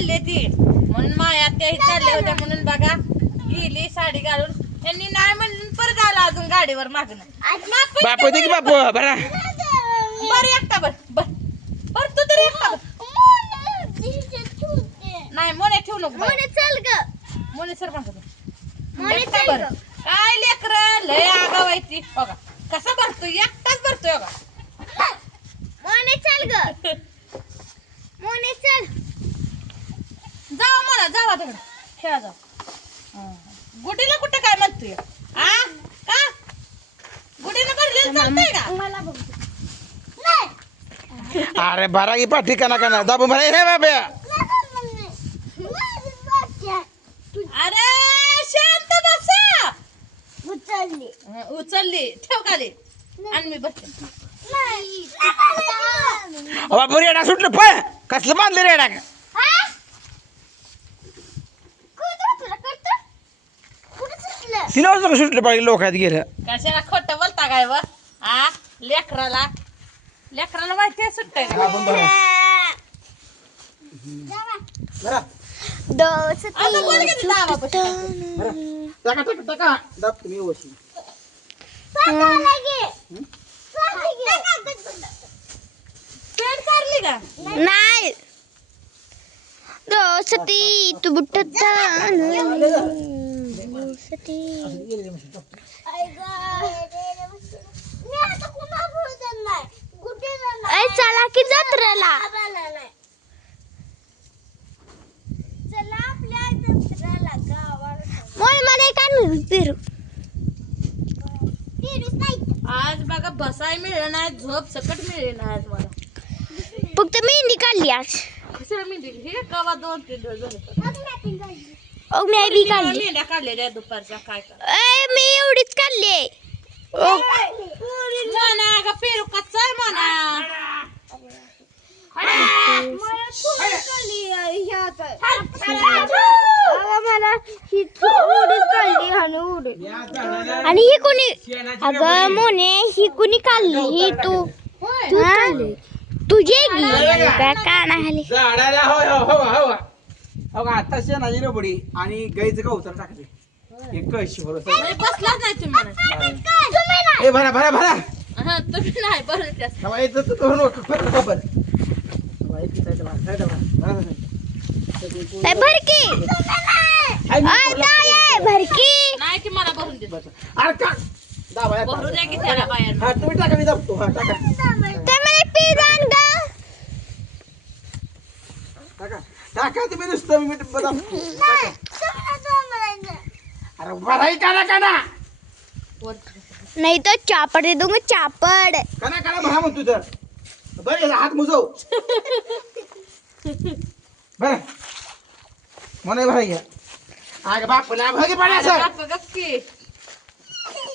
चालले ती म्हणून माया त्याही चालल्या होत्या म्हणून बघा गेली साडी घालून त्यांनी नाही म्हणून परत आला अजून गाडीवर मागणं बापू दे की बापू बरा बर एकटा बर बर बर तू तरी एकटा नाही मोने ठेवू नको मोने चल ग मोने सर एकटा बर काय लेकर लय आगाव आहे ती बघा कसा भरतोय एकटाच भरतोय बघा मोने चल ग मोने चल जावा मला जावा तिकडे खेळा जाऊ गुडीला कुठं काय म्हणतोय आ का गुडीला भरलेलं चालतंय का मला अरे भरा की पाठी काना काना दाबू भरा हे बाबा अरे शांत बसा उचलली ठेव खाली आणि मी बसते बापू रेडा सुटलं पळ कसलं बांधलं रेडा सिनावर सगळं सुटलं पाहिजे लोकात गेलं कशाला खोटं बोलता काय व आ लेकराला माहिती आहे सुट्ट नाही दोस्ती तू बुट्टा चला की जत्रेला मला एक पेरू आज बघा बसाय मिळेल नाही झोप सकट मिळेल नाही आज मला फक्त मेहंदी काढली आज कशाला मी दिली हे कवा 2-3 दिवस झाले मी बी काढली मेंढ्या काढलेल्या दुपारच्या काय कर मी एवढीच काढली म्हणा का पेरू कच्चा आहे म्हणा आणि ही कोणी अगं मोने ही कोणी काढली ही तू तुझे काना खाली झाडाला हो आता शेणाची रबडी आणि गाईचं गवतर टाकले एक कळशी बरोबर बसलाच नाही तुम्ही ए भरा भरा भरा हा तुम्ही नाही बरं भरकी भरकी नाही की मला भरून देत अरे का दाबा भरून द्या की त्याला बाहेर हा तुम्ही टाका मी दाबतो हा टाका टाका टाका तुम्ही नुसतं मी दाबतो अरे भराई काना काना नहीं तो चापड़ दे दूंगा चापड़ काना काना भरा म्हणतो तर बरं याला हात मुजव बरं म्हणे भरा घ्या आग बापला भगे पाण्याचं बाप गप्पी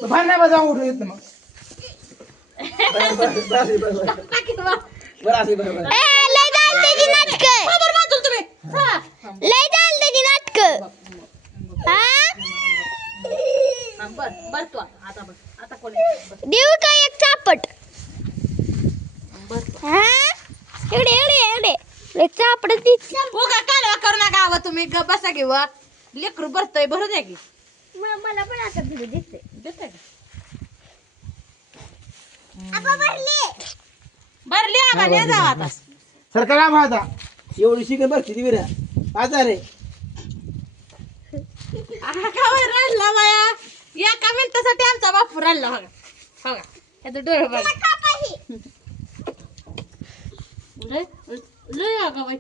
भर नाही बजाव उठून येत मग बरं असे बरं ए लय डाल त्याची नाटक बरोबर माजूल तुम्ही लय डाल त्याची नाटक बर बर तू आता बस आता कोणी देऊ का एक चापट बर एवढे एवढे एवढे एक चापट ती उगा कालवा करू नका आवा तुम्ही ग बसा किंवा लेकरू भरतोय भरू द्या की मला पण आता भिडू दिसते देते का आपण भरले भरली आम्हा ने जाऊ आता सरकार माझा एवढी शिकन बरं किती विरा आता रे का राहिला बाया एका मिनिटासाठी आमचा बापू राहिला बघा बघा याचं डोळे बघा लय लय अगं बाई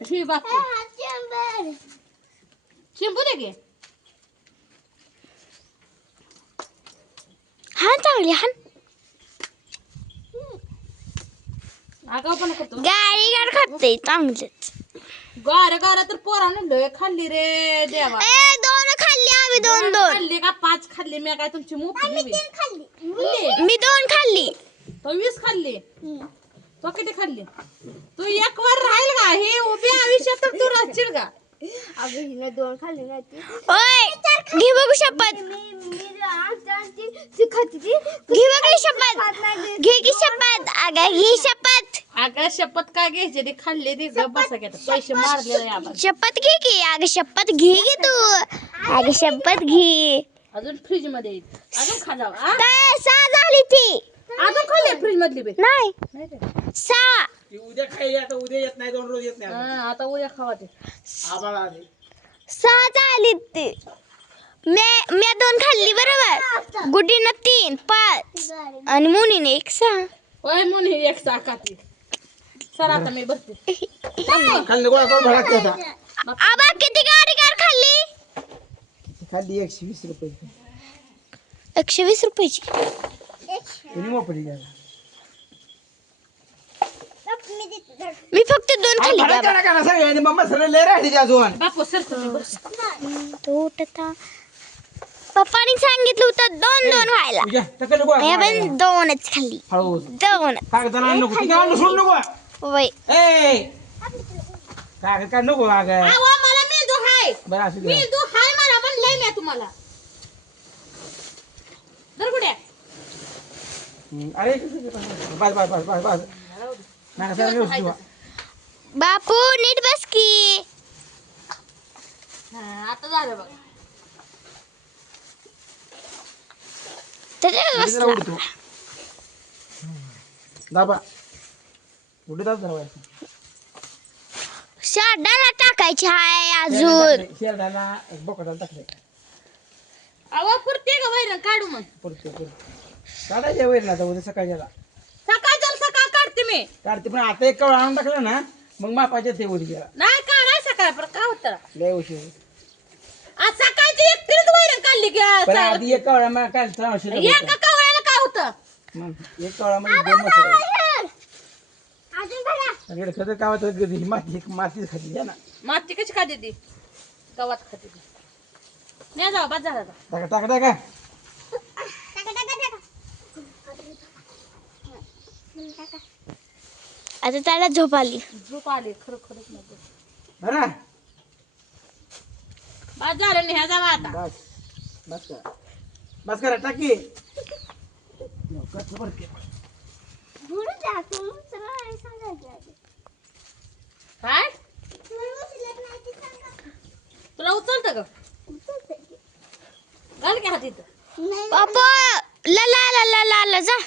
ही बापू शिंपू दे की हान चांगली हान अगं पण करतो गाडी गाड खाते चांगलंच गार गार तर पोरानं लय खाल्ली रे देवा ए दोन खाल्ली आम्ही दोन दोन खाल्ली का 5 खाल्ली मी काय तुमची मोठी मी दोन खाल्ली तो 20 खाल्ली तो किती खाल्ली तू एक वर राहील का हे उभी आयुष्यात तर तू राहशील का अगं हिने दोन खाल्ली नाही ओय घे बघू शपथ घे बघू शपथ घे की शपथ अगं घे शपथ अगं शपथ काय घ्यायची ती खाल्ली ती ग बसा घेत पैसे मारलेले आम्हाला शपथ घे की अगं शपथ घे की तू अगं शपथ घे अजून फ्रीज मध्ये येईल. अजून खा जाऊ काय 6 झाली ती अजून खाल्ले फ्रीज मधली बी नाही नाही काय? 6 ती उद्या खायली आता उद्या येत नाही 2 रोज येत नाही हा, आता उद्या खावा ते आम्हाला आधी. 6 झाली ती मी 2 खाल्ली बरोबर गुड्डीनं 3 5 आणि मुनीने 1 6 होय म्हणून ही एक साकाती सर आता मी बसते खाल्ली गोळा करून भडकते आता आबा किती गाडी कार खाल्ली खाल्ली 120 रुपये 120 रुपयाची कोणी मोपडी घ्यायला मी फक्त 2 खाल्ली बाबा का सगळ्यांनी मम्मा सरळ लय राहिली अजून बापू सर तुम्ही बस तो उठता पप्पानी सांगितलं होतं 2 व्हायला तुझ्या तकडे गोळा मी करा. पण 2च खाल्ली हळू 2 कागदाला आणू नको तिथे आणू सोड नको वय ए कागद काढ नको अगं आवा मला मेंदू हाय बरं असू दे मेंदू हाय मला म्हणलंय मी तुम्हाला दरगुड्या अरे बस बस बस बस बस नाही सर व्यवस्थित ठेवा. बापू नीट बस की हा, आता झालं बघा त्याच्यावर इथे जरा बसला उडतो दाबा उडे दाब जरा शाडाला टाकायची हाय अजून शेरडाला बोकडाला टाकले आवा पुरते का वैरण काढू मग परत काढायच्या वैरला आता उद्या सकाळच्याला सकाळ काढते मी काढते पण आता एक कवळ आणून टाकलं ना मग मापाचे ते उद्या नाही काढाय सकाळ पण काय होतं लय उशीर आज सकाळची एकटीच वैरण काढली की पण आधी एक कवळा मला काढता एका कवळ्याला काय होतं मग एक कवळा मध्ये 2 मसाले आणि खतर कावात माती खाली आहे ना माती कशी खाते ती गवात खाते ती नाही जाऊ बाद झाला आता. टाका टाका टाका आता त्याला झोप आली झोप आली खरंच नको बरं बाद झालं नाही ह्या जावा आता बस बस करा बस करा टाकी काय तुला उचलतं का घाल की हात इथं बापू ला जा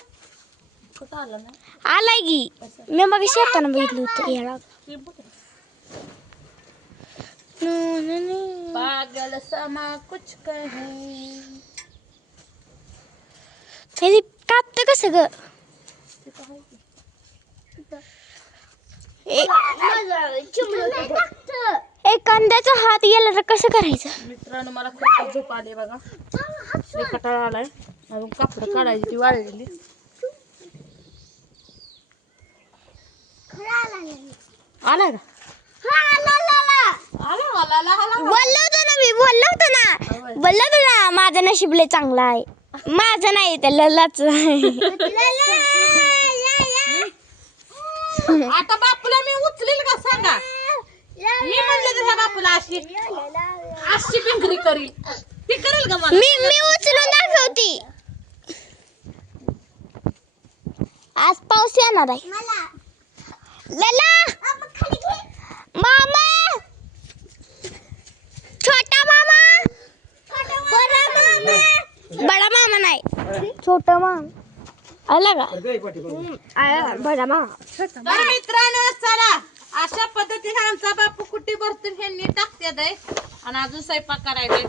कुठं आलं ना आलाय की मी मग शेताना बघितलं होतं याला पागल समा कुछ कहे हे कापतं कसं ग कांद्याचा हात गेला तर कसं करायचं मित्रांनो मला खूप झोप आली बघा लय कटाळा आलाय अजून कापड काढायची ती वाळलेली आलाय का बोललो होतो ना माझं नशीब लय चांगलं आहे माझं नाही ते ललाच आता बापूला मी उचलेल का सांगा मी म्हणलं तर ह्या बापूला अशी अशी पिंगरी करील ती करेल का मला मी उचलून दाखवती आज पाऊस येणार आहे लला मामा छोटा मामा बडा मामा नाही छोटा मामा आला का बडा मामा तर मित्रांनो चला अशा पद्धतीने आमचा बापू कुट्टी भरतून ह्यांनी टाकते आणि अजून स्वयंपाक करायचा